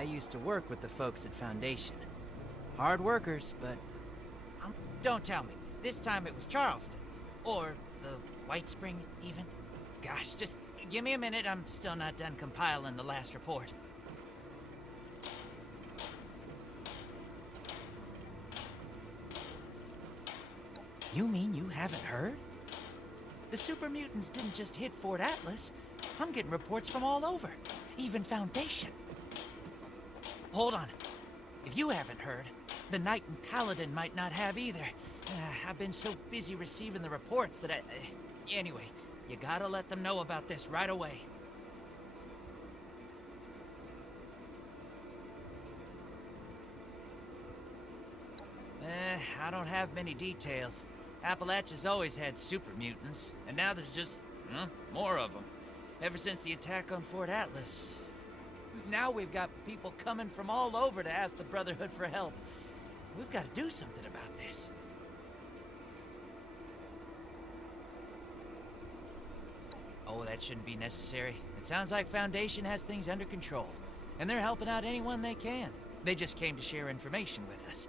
I used to work with the folks at Foundation. Hard workers, but... Don't tell me. This time it was Charleston. Or the White Spring, even. Gosh, just give me a minute. I'm still not done compiling the last report. You mean you haven't heard? The super mutants didn't just hit Fort Atlas. I'm getting reports from all over, even Foundation. Hold on. If you haven't heard, the Knight and Paladin might not have either. I've been so busy receiving the reports that anyway, you gotta let them know about this right away. I don't have many details. Appalachia's always had super mutants, and now there's just, more of them. Ever since the attack on Fort Atlas. Now we've got people coming from all over to ask the Brotherhood for help. We've got to do something about this. Oh, that shouldn't be necessary. It sounds like Foundation has things under control, and they're helping out anyone they can. They just came to share information with us.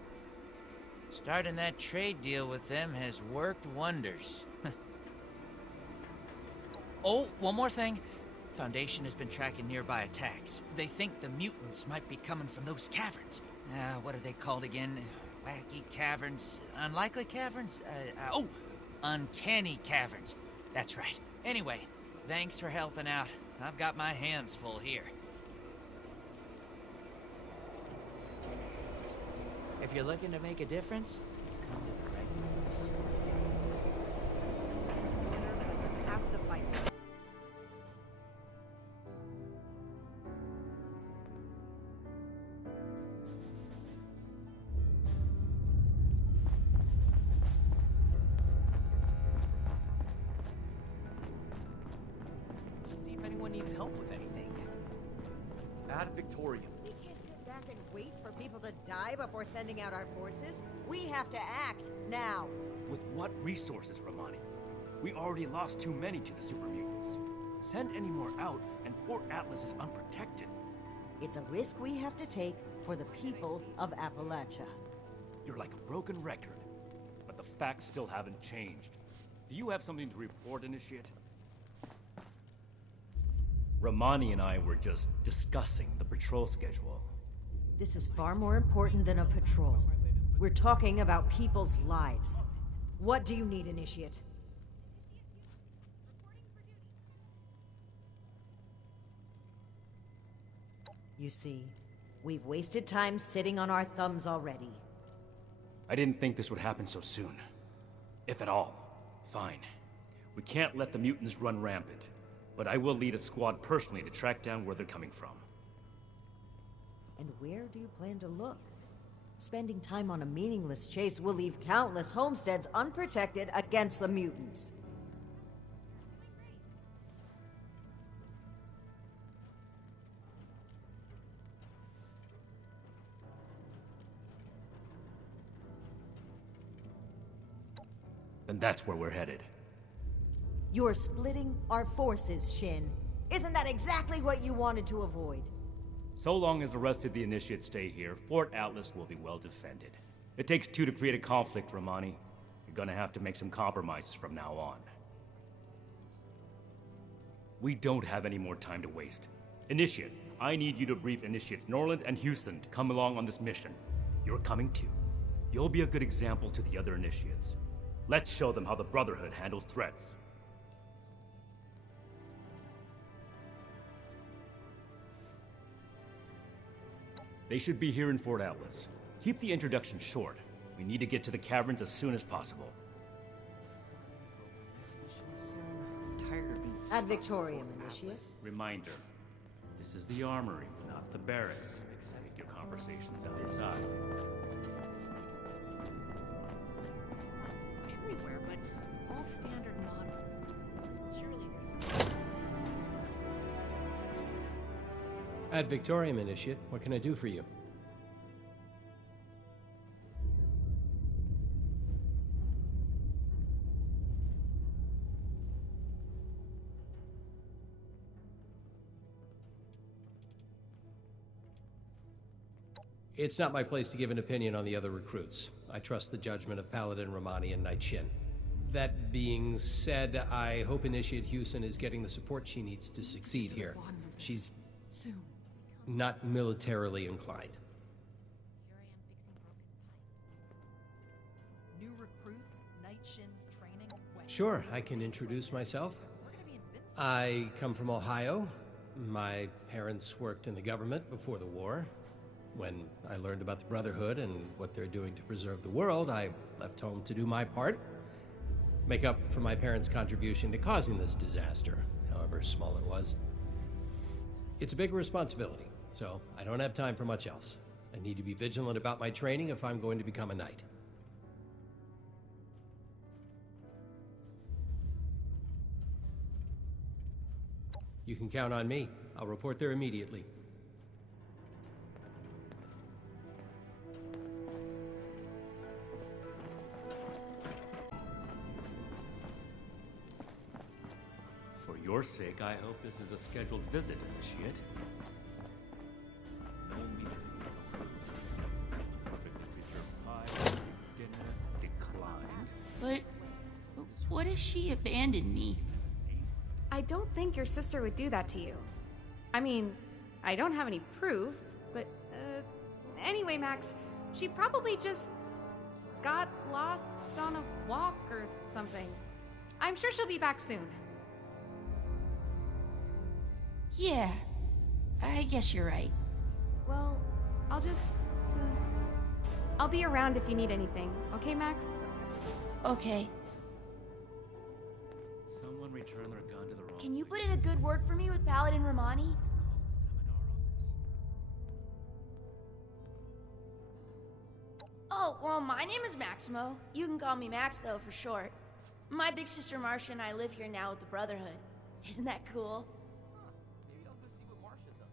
Starting that trade deal with them has worked wonders. Oh, one more thing. Foundation has been tracking nearby attacks. They think the mutants might be coming from those caverns. What are they called again? Wacky caverns? Unlikely caverns? Uncanny caverns. That's right. Anyway, thanks for helping out. I've got my hands full here. If you're looking to make a difference, you've come to the right place. Half the fight. See if anyone needs help with anything. At Victoria. We can't sit back and wait for people to die before sending out our forces. We have to act now. With what resources, Romani? We already lost too many to the super mutants. Send any more out, and Fort Atlas is unprotected. It's a risk we have to take for the people of Appalachia. You're like a broken record, but the facts still haven't changed. Do you have something to report, Initiate? Romani and I were just discussing the patrol schedule. This is far more important than a patrol. We're talking about people's lives. What do you need, Initiate? You see, we've wasted time sitting on our thumbs already. I didn't think this would happen so soon. If at all. Fine. We can't let the mutants run rampant. But I will lead a squad personally to track down where they're coming from. And where do you plan to look? Spending time on a meaningless chase will leave countless homesteads unprotected against the mutants. Then that's where we're headed. You're splitting our forces, Shin. Isn't that exactly what you wanted to avoid? So long as the rest of the Initiates stay here, Fort Atlas will be well defended. It takes two to create a conflict, Romani. You're gonna have to make some compromises from now on. We don't have any more time to waste. Initiate, I need you to brief Initiates Norland and Houston to come along on this mission. You're coming too. You'll be a good example to the other Initiates. Let's show them how the Brotherhood handles threats. They should be here in Fort Atlas. Keep the introduction short. We need to get to the caverns as soon as possible. At Victorium, Initiate. Reminder, this is the armory, not the barracks. Make your conversations outside. Everywhere, but all standard models. Surely there's some... At Victorium, Initiate, what can I do for you? It's not my place to give an opinion on the other recruits. I trust the judgment of Paladin Romani and Knight Shin. That being said, I hope Initiate Houston is getting the support she needs to succeed here. She's not militarily inclined. New recruits, Knight Shin's training. Sure, I can introduce myself. I come from Ohio. My parents worked in the government before the war. When I learned about the Brotherhood and what they're doing to preserve the world, I left home to do my part. Make up for my parents' contribution to causing this disaster, however small it was. It's a big responsibility, so I don't have time for much else. I need to be vigilant about my training if I'm going to become a knight. You can count on me. I'll report there immediately. For your sake, I hope this is a scheduled visit, Initiate. No meeting approved. Perfectly preserved pie, dinner declined. But what if she abandoned me? I don't think your sister would do that to you. I mean, I don't have any proof, but, anyway, Max, she probably just got lost on a walk or something. I'm sure she'll be back soon. Yeah, I guess you're right. Well, I'll be around if you need anything, okay, Max? Okay. Someone return their gun to the wrong. Can you put in a good word for me with Paladin Romani? Oh, well, my name is Maximo. You can call me Max, though, for short. My big sister Marcia and I live here now with the Brotherhood. Isn't that cool? Maybe I'll go see what Marcia's up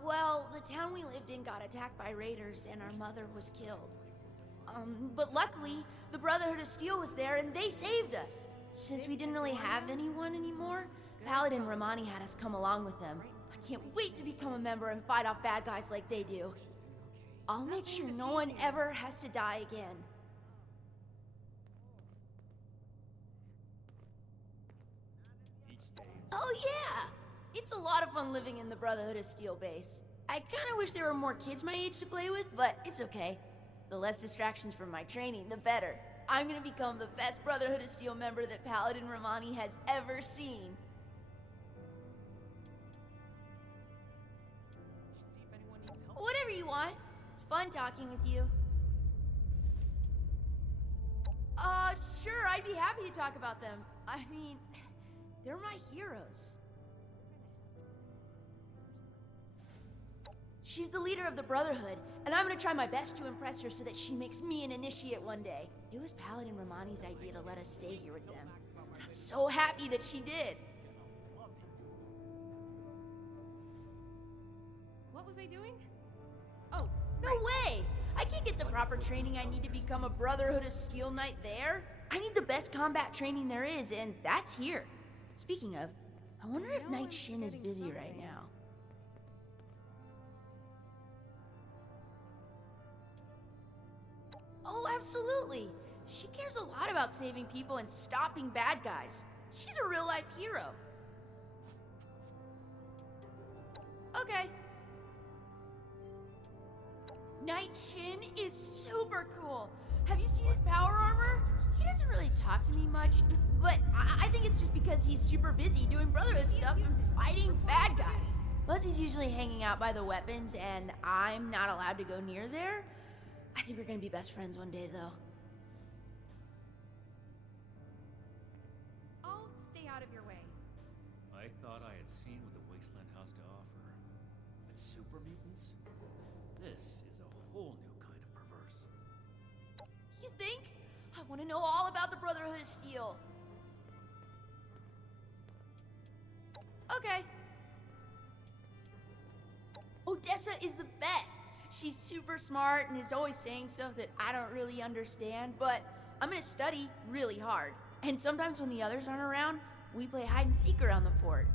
to. Well, the town we lived in got attacked by raiders and our mother was killed. But luckily, the Brotherhood of Steel was there and they saved us. Since we didn't really have anyone anymore, Paladin Romani had us come along with them. I can't wait to become a member and fight off bad guys like they do. I'll make sure no one ever has to die again. Oh yeah! It's a lot of fun living in the Brotherhood of Steel base. I kinda wish there were more kids my age to play with, but it's okay. The less distractions from my training, the better. I'm gonna become the best Brotherhood of Steel member that Paladin Romani has ever seen. Should see if anyone needs help. Whatever you want. It's fun talking with you. Sure, I'd be happy to talk about them. I mean, they're my heroes. She's the leader of the Brotherhood, and I'm gonna try my best to impress her so that she makes me an initiate one day. It was Paladin Romani's idea to let us stay here with them, and I'm so happy that she did. What was I doing? Oh, No way! I can't get the proper training I need to become a Brotherhood of Steel Knight there. I need the best combat training there is, and that's here. Speaking of, I wonder if Knight Shin is busy right now. Oh, absolutely! She cares a lot about saving people and stopping bad guys. She's a real-life hero. Okay. Knight Shin is super cool. Have you seen his power armor? He doesn't really talk to me much, but I think it's just because he's super busy doing Brotherhood stuff and fighting bad guys. Plus, he's usually hanging out by the weapons, and I'm not allowed to go near there. I think we're gonna be best friends one day, though. I'll stay out of your way. I thought I had seen what the Wasteland has to offer. But super mutants? This is a whole new kind of perverse. You think? I want to know all about the Brotherhood of Steel. Okay. Odessa is the best. She's super smart and is always saying stuff that I don't really understand, but I'm gonna study really hard. And sometimes when the others aren't around, we play hide and seek around the fort.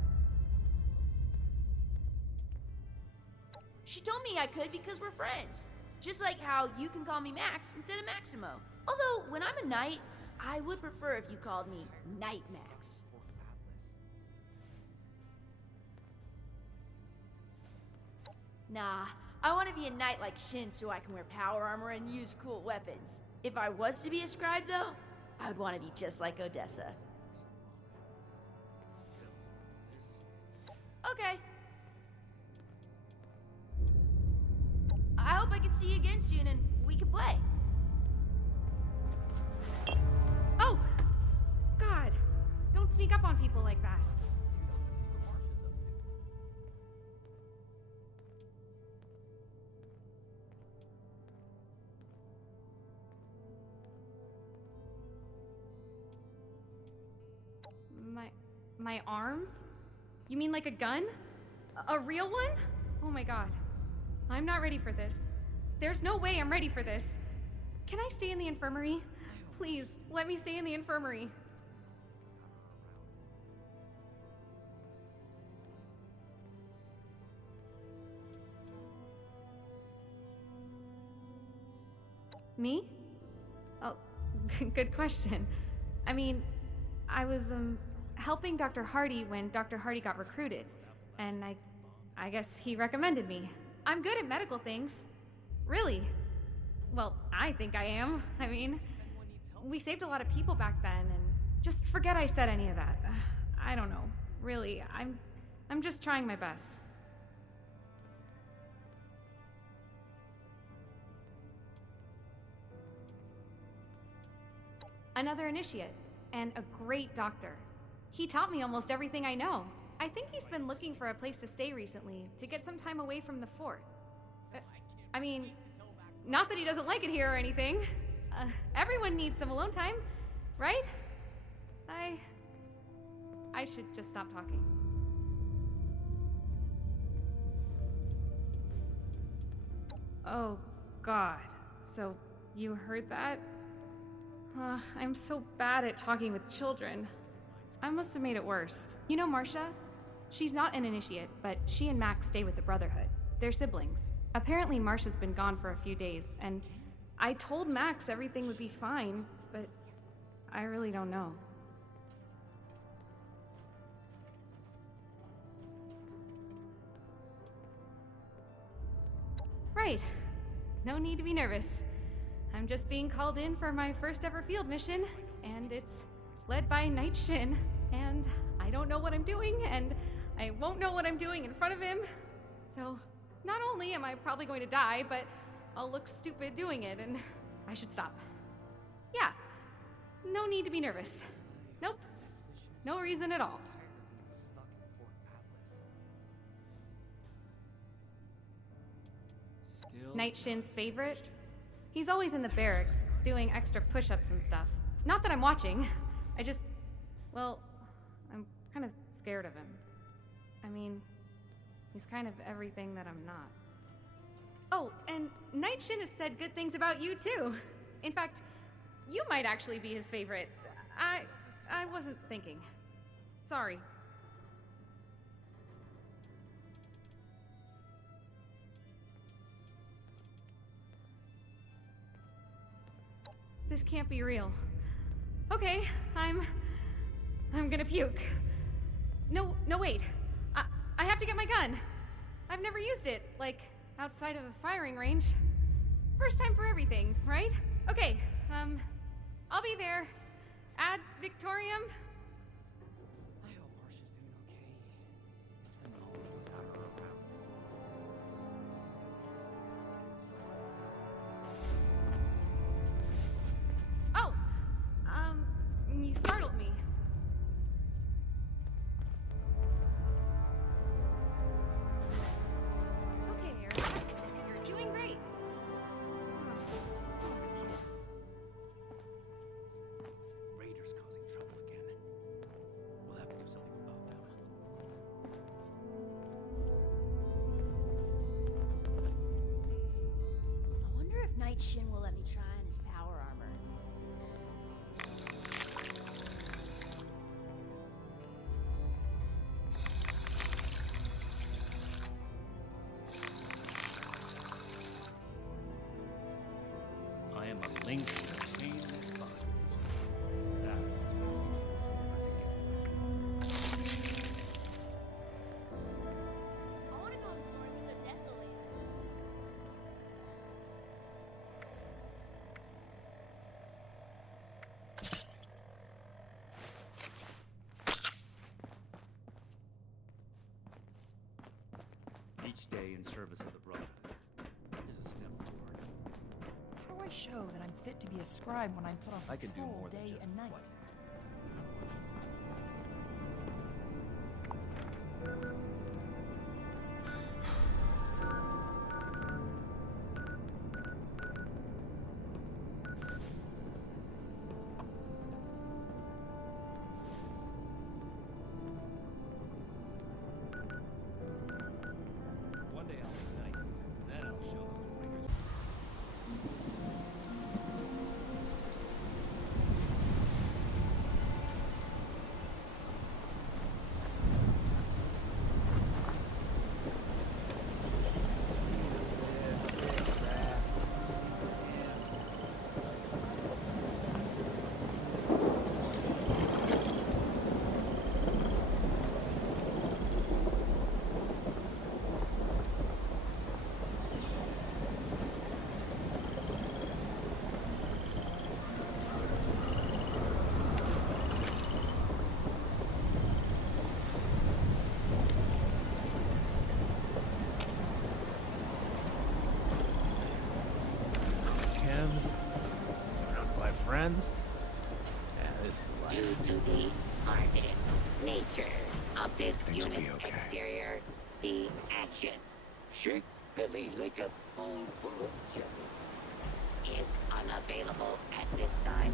She told me I could because we're friends. Just like how you can call me Max instead of Maximo. Although, when I'm a knight, I would prefer if you called me Knight Max. Nah, I want to be a knight like Shin so I can wear power armor and use cool weapons. If I was to be a scribe, though, I would want to be just like Odessa. Okay. I hope I can see you again soon and we can play. Oh! God! Don't sneak up on people like that. My arms? You mean like a gun? A real one? Oh my god. I'm not ready for this. There's no way I'm ready for this. Can I stay in the infirmary? Please, let me stay in the infirmary. Me? Oh, good question. I mean, I was, helping Dr. Hardy when Dr. Hardy got recruited, and I guess he recommended me. I'm good at medical things. Really. Well, I think I am. I mean, we saved a lot of people back then, and just forget I said any of that. I don't know. Really, I'm just trying my best. Another initiate, and a great doctor. He taught me almost everything I know. I think he's been looking for a place to stay recently, to get some time away from the fort. I mean, not that he doesn't like it here or anything. Everyone needs some alone time, right? I should just stop talking. Oh, God. So, you heard that? I'm so bad at talking with children. I must have made it worse. You know Marcia? She's not an initiate, but she and Max stay with the Brotherhood. They're siblings. Apparently Marcia's been gone for a few days, and I told Max everything would be fine, but I really don't know. Right. No need to be nervous. I'm just being called in for my first ever field mission, and it's led by Knight Shin, and I don't know what I'm doing, and I won't know what I'm doing in front of him. So, not only am I probably going to die, but I'll look stupid doing it, and I should stop. Yeah, no need to be nervous. Nope, no reason at all. Knight Shin's favorite? He's always in the barracks, doing extra push-ups and stuff. Not that I'm watching. I just, well, I'm kind of scared of him. I mean, he's kind of everything that I'm not. Oh, and Knight Shin has said good things about you, too. In fact, you might actually be his favorite. I wasn't thinking. Sorry. This can't be real. Okay, I'm gonna puke. No, wait. I have to get my gun. I've never used it, like, outside of the firing range. First time for everything, right? Okay, I'll be there. Ad Victorium. I hope Marcia's doing okay. It's been lonely without her around. Oh! You startled me. Okay, Erica. You're doing great. Raiders causing trouble again. each day in service of the Brotherhood is a step forward. How do I show that I'm fit to be a scribe when I'm put on I can do patrol more than day just and night? fight. One day I'll be knight, then I'll show those riggers. Chems, surrounded by friends. Yeah, this is life. Due to the hardened nature of this Things will be unit's okay. exterior, the action, strictly like a full production, is unavailable at this time.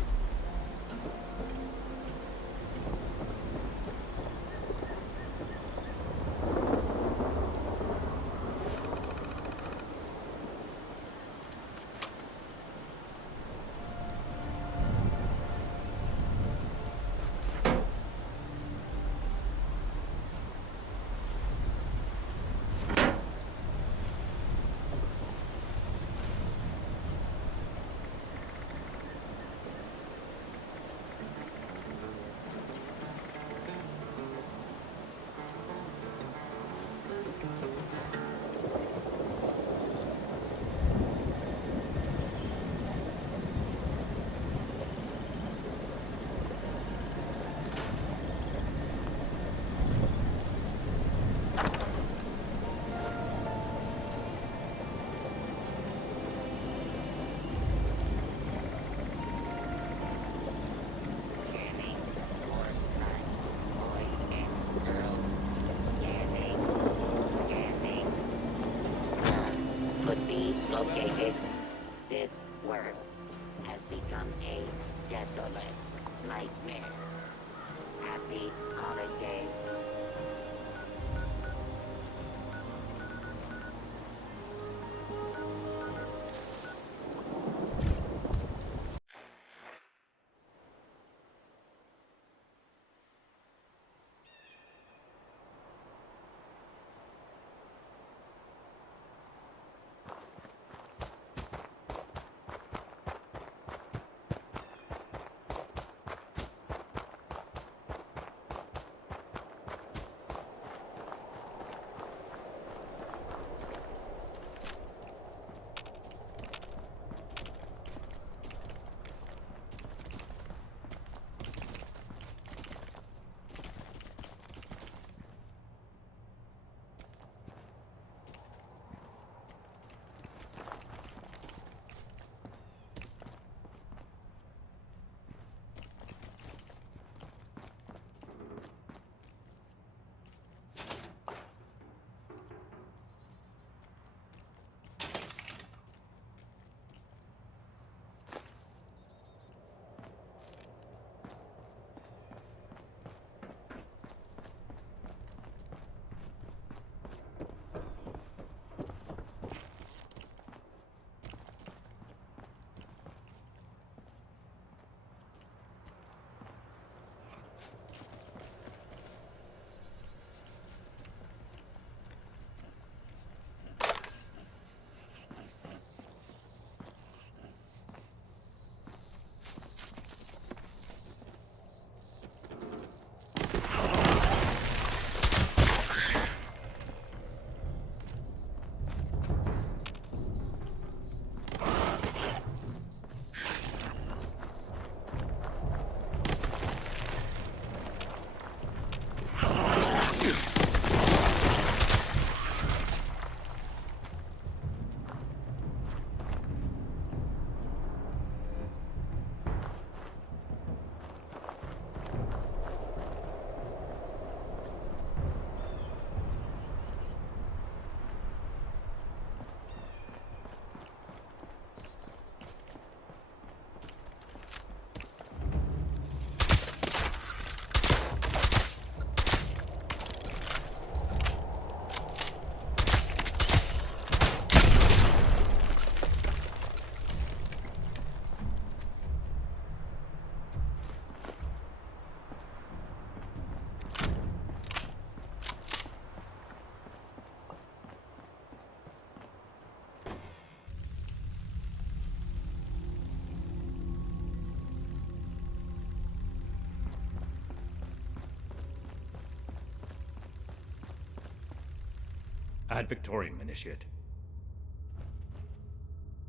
Ad Victorium, Initiate.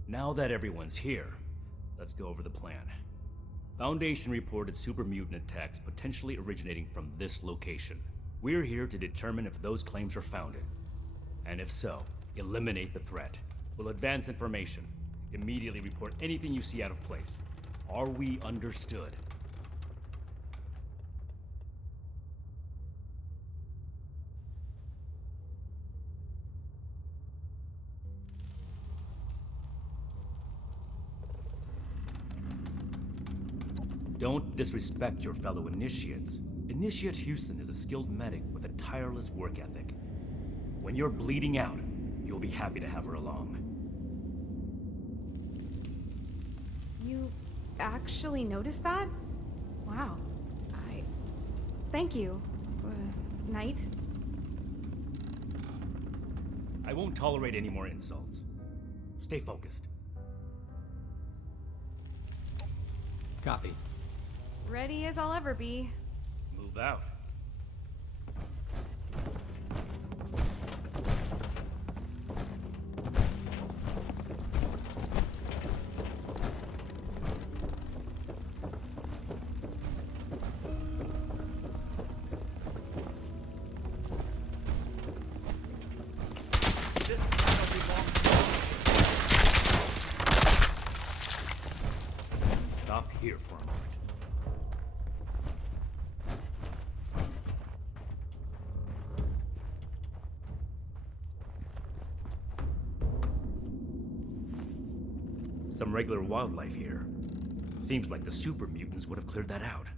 Now that everyone's here, let's go over the plan. Foundation reported super mutant attacks potentially originating from this location. We're here to determine if those claims are founded. And if so, eliminate the threat. We'll advance information. Immediately report anything you see out of place. Are we understood? Don't disrespect your fellow initiates. Initiate Houston is a skilled medic with a tireless work ethic. When you're bleeding out, you'll be happy to have her along. You actually noticed that? Wow. Thank you, Knight. I won't tolerate any more insults. Stay focused. Copy. Ready as I'll ever be. Move out. Stop here for a moment. Some regular wildlife here. Seems like the super mutants would have cleared that out.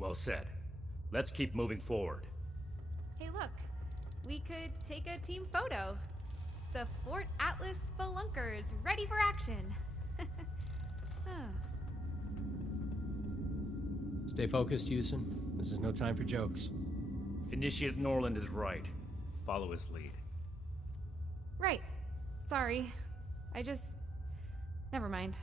Well said. Let's keep moving forward. Hey, look. We could take a team photo. The Fort Atlas Spelunkers, ready for action. Stay focused, Houston. This is no time for jokes. Initiate Norland is right. Follow his lead. Right. Sorry. Never mind.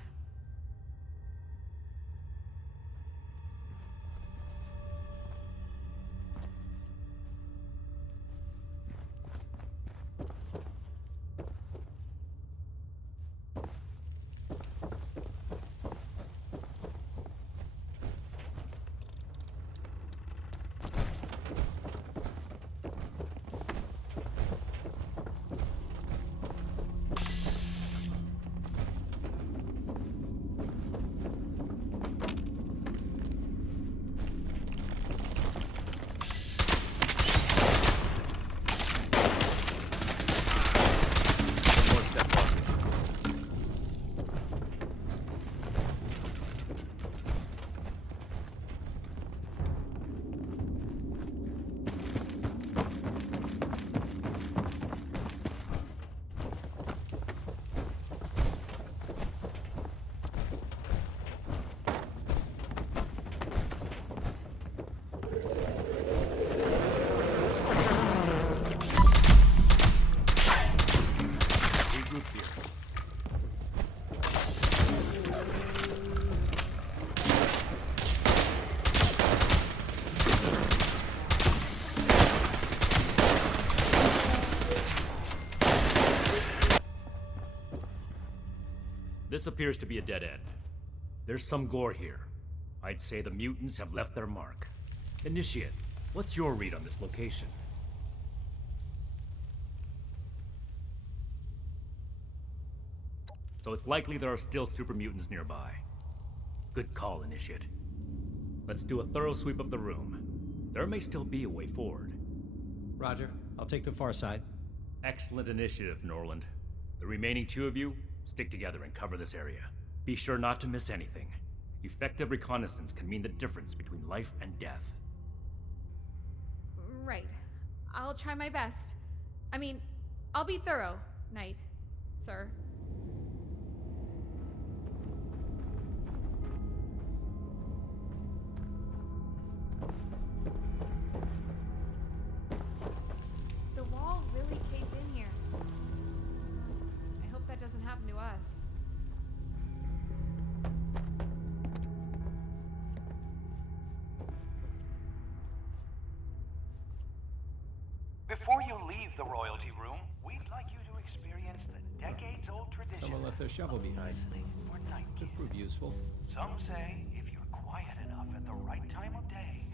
This appears to be a dead end. There's some gore here. I'd say the mutants have left their mark. Initiate, what's your read on this location? So it's likely there are still super mutants nearby. Good call, Initiate. Let's do a thorough sweep of the room. There may still be a way forward. Roger. I'll take the far side. Excellent initiative, Norland. The remaining two of you, stick together and cover this area. Be sure not to miss anything. Effective reconnaissance can mean the difference between life and death. Right. I'll try my best. I mean, I'll be thorough, Knight, sir. The wall really caved in here. I hope that doesn't happen to us. you leave the royalty room, we'd like you to experience the decades-old tradition. Someone left their shovel behind. For night Could kids. prove useful. Some say if you're quiet enough at the right time of day,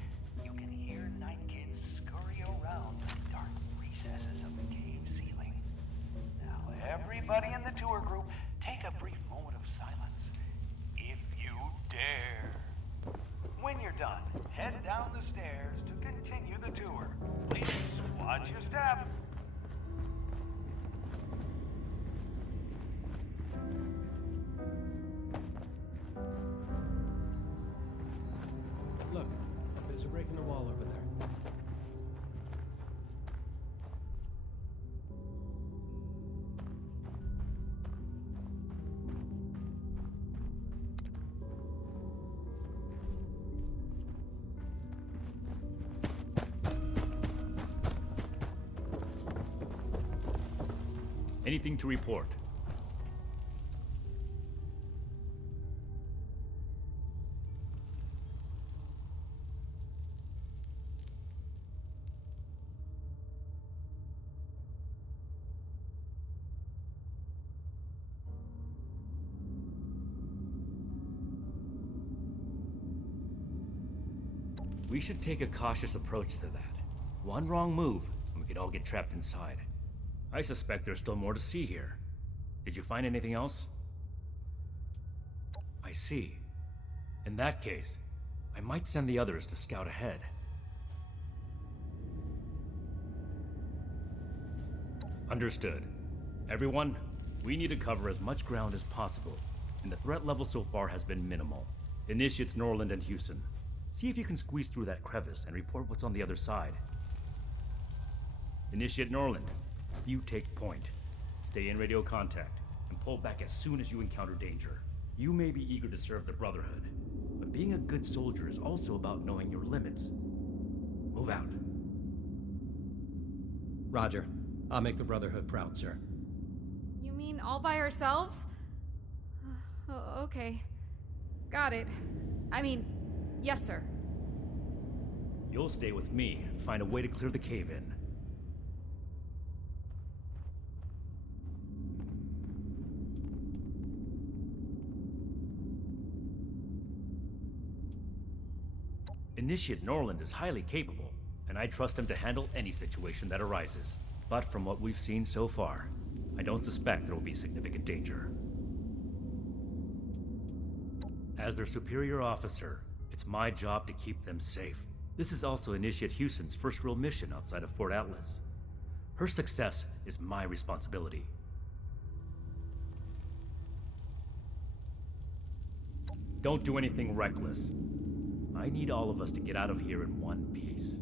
you can hear night kids scurry around the dark recesses of the cave ceiling. Now, everybody in the tour group, take a brief moment of silence. If you dare. When you're done, head down the stairs to continue the tour. Please watch your step. Look, there's a break in the wall over there. Anything to report? We should take a cautious approach to that. One wrong move, and we could all get trapped inside. I suspect there's still more to see here. Did you find anything else? I see. In that case, I might send the others to scout ahead. Understood. Everyone, we need to cover as much ground as possible, and the threat level so far has been minimal. Initiates Norland and Houston. See if you can squeeze through that crevice and report what's on the other side. Initiate Norland, you take point. Stay in radio contact, and pull back as soon as you encounter danger. You may be eager to serve the Brotherhood, but being a good soldier is also about knowing your limits. Move out. Roger. I'll make the Brotherhood proud, sir. You mean all by ourselves? Okay. Got it. I mean, yes, sir. You'll stay with me and find a way to clear the cave in. Initiate Norland is highly capable, and I trust him to handle any situation that arises. But from what we've seen so far, I don't suspect there will be significant danger. As their superior officer, it's my job to keep them safe. This is also Initiate Houston's first real mission outside of Fort Atlas. Her success is my responsibility. Don't do anything reckless. I need all of us to get out of here in one piece.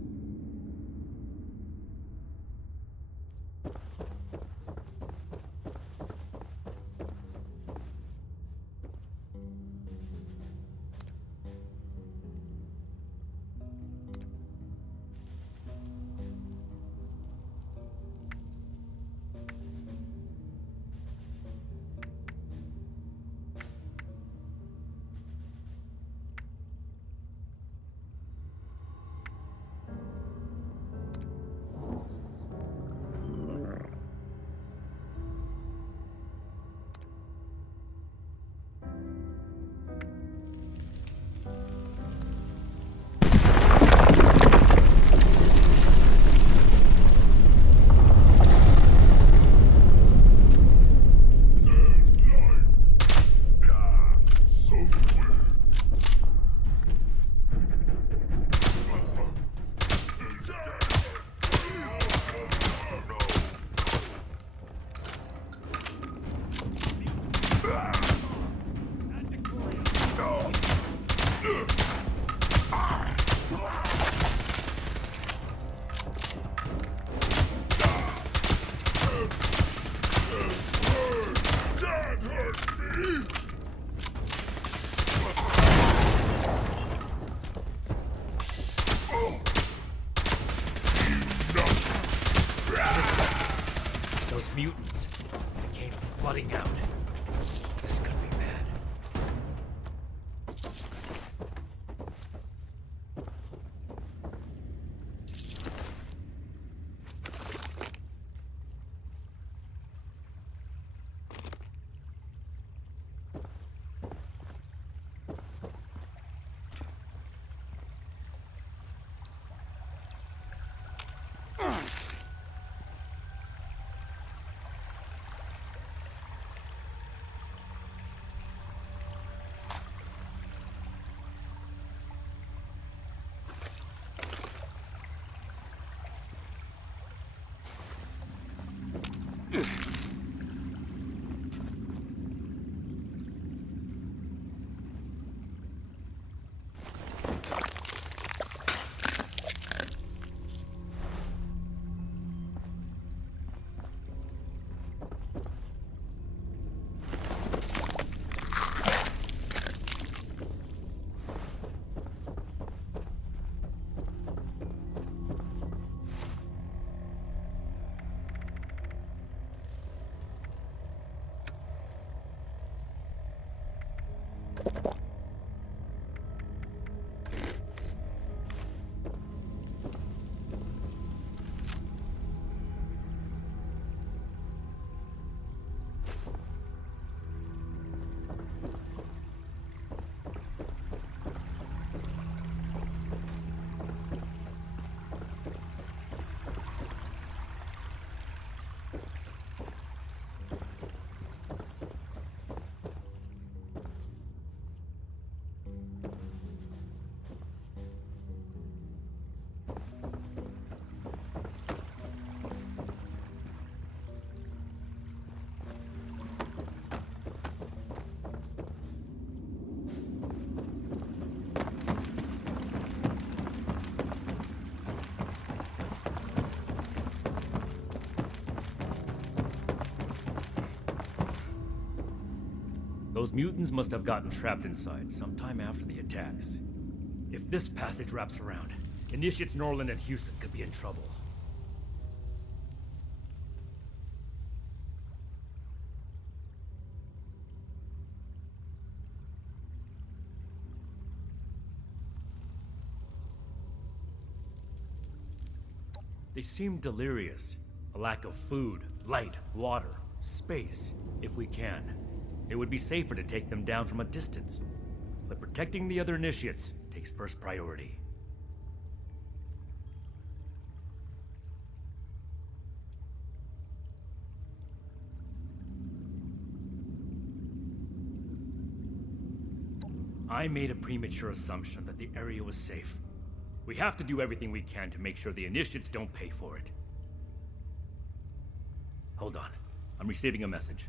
Those mutants must have gotten trapped inside sometime after the attacks. If this passage wraps around, Initiates Norland and Houston could be in trouble. They seem delirious. A lack of food, light, water, space, if we can. It would be safer to take them down from a distance. But protecting the other initiates takes first priority. I made a premature assumption that the area was safe. We have to do everything we can to make sure the initiates don't pay for it. Hold on. I'm receiving a message.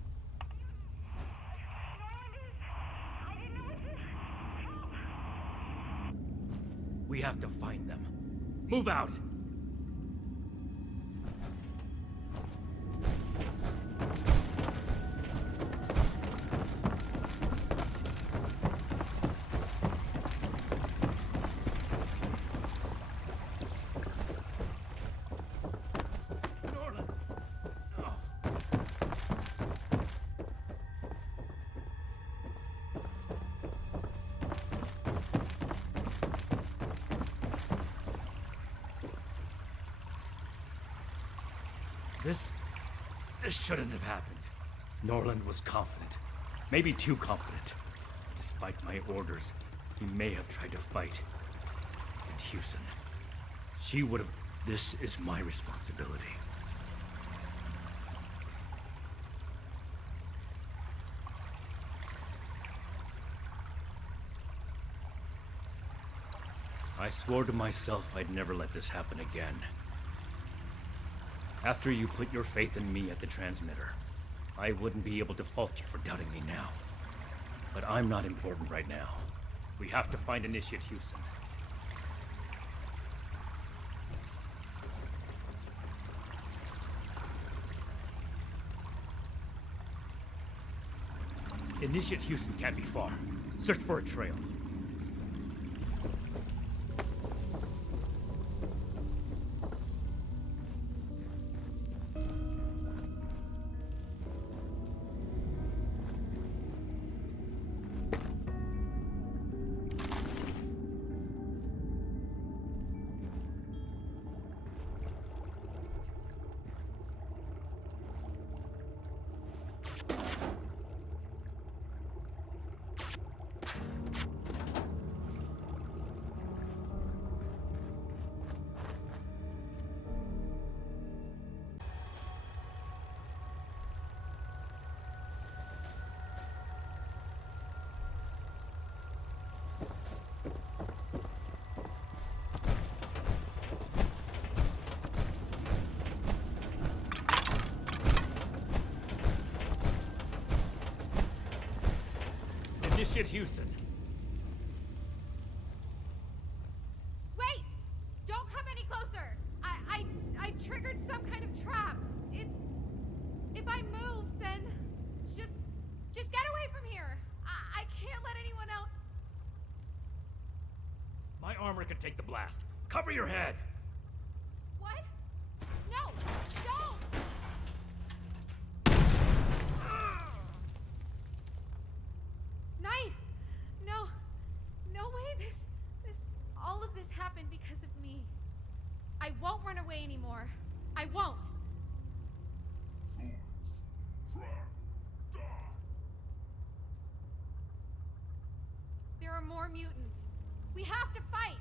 We have to find them. Move out! This shouldn't have happened. Norland was confident. Maybe too confident. Despite my orders, he may have tried to fight. And Houston. She would have... This is my responsibility. I swore to myself I'd never let this happen again. After you put your faith in me at the transmitter, I wouldn't be able to fault you for doubting me now. But I'm not important right now. We have to find Initiate Houston. Initiate Houston can't be far. Search for a trail. Initiate Houston. Wait! Don't come any closer! I triggered some kind of trap. It's... If I move, then... Just get away from here! I can't let anyone else... My armor can take the blast. Cover your head! What? No! Don't! Knight! way anymore. I won't. There are more mutants. We have to fight!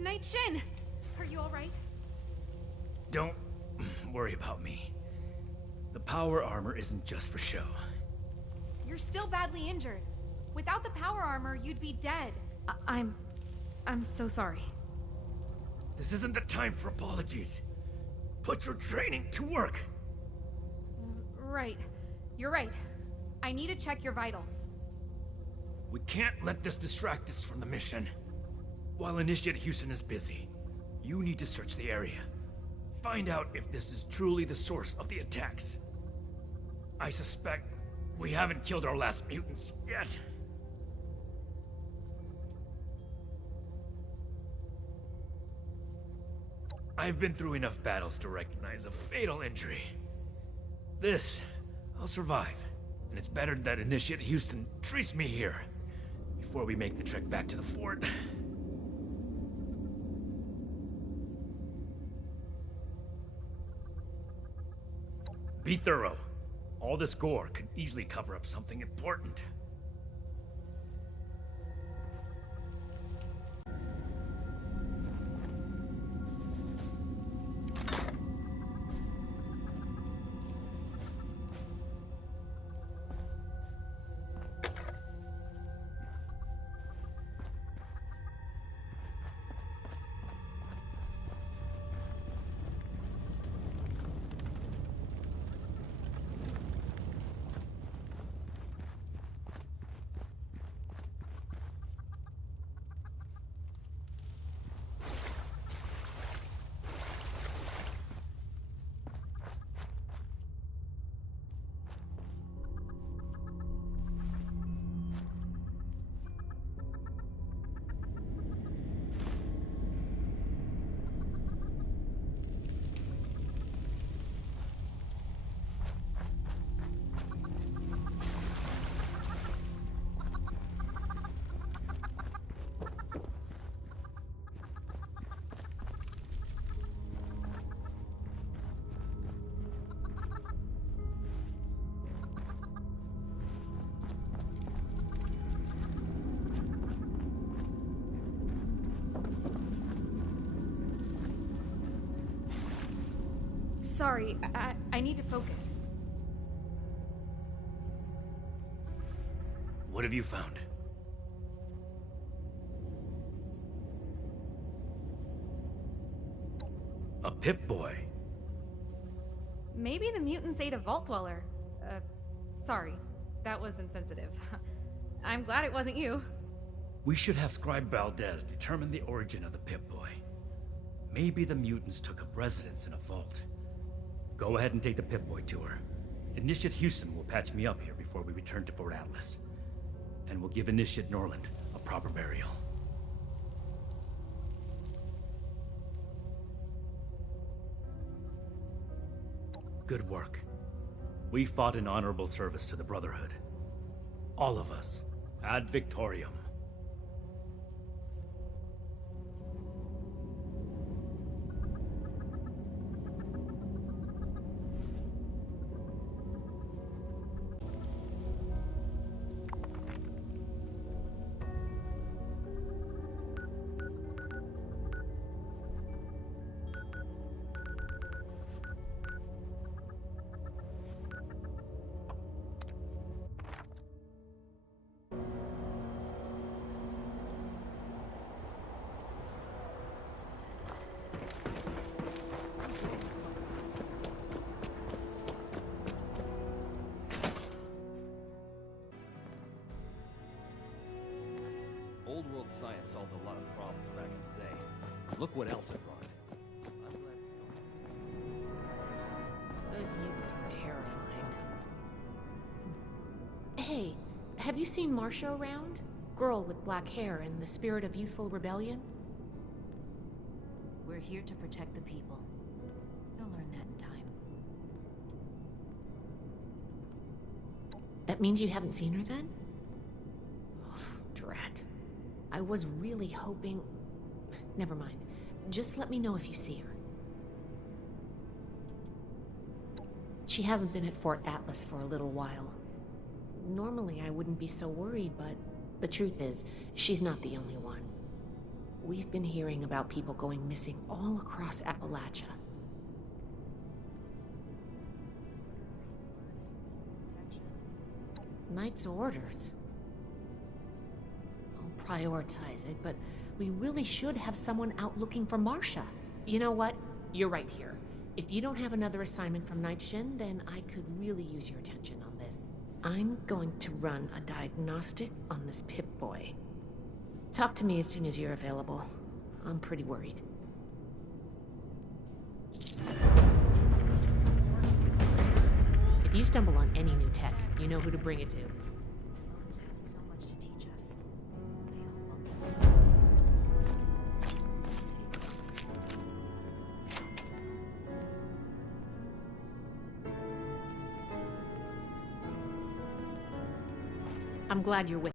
Knight Shin! Are you alright? Don't worry about me. The power armor isn't just for show. You're still badly injured. Without the power armor, you'd be dead. I'm so sorry. This isn't the time for apologies. Put your training to work. Right. You're right. I need to check your vitals. We can't let this distract us from the mission. While Initiate Houston is busy, you need to search the area. Find out if this is truly the source of the attacks. I suspect we haven't killed our last mutants yet. I've been through enough battles to recognize a fatal injury. This, I'll survive, and it's better that Initiate Houston treats me here before we make the trek back to the fort. Be thorough. All this gore could easily cover up something important. Sorry, I need to focus. What have you found? A Pip-Boy. Maybe the mutants ate a Vault Dweller. Sorry. That was insensitive. I'm glad it wasn't you. We should have Scribe Valdez determine the origin of the Pip-Boy. Maybe the mutants took up residence in a vault. Go ahead and take the Pip-Boy tour. Initiate Houston will patch me up here before we return to Fort Atlas. And we'll give Initiate Norland a proper burial. Good work. We fought in honorable service to the Brotherhood. All of us. Ad Victoriam. Old world science solved a lot of problems back in the day. Look what else it brought. I'm glad we don't. Those mutants were terrifying. Hey, have you seen Marcia around? Girl with black hair and the spirit of youthful rebellion? We're here to protect the people. You'll learn that in time. That means you haven't seen her then? Oh, drat. I was really hoping... Never mind. Just let me know if you see her. She hasn't been at Fort Atlas for a little while. Normally I wouldn't be so worried, but the truth is, she's not the only one. We've been hearing about people going missing all across Appalachia. Knight's orders. I'll prioritize it, but we really should have someone out looking for Marcia. You know what? You're right here. If you don't have another assignment from Night Shin, then I could really use your attention on this. I'm going to run a diagnostic on this Pip-Boy. Talk to me as soon as you're available. I'm pretty worried. If you stumble on any new tech, you know who to bring it to. Mothers have so much to teach us. I'm glad you're with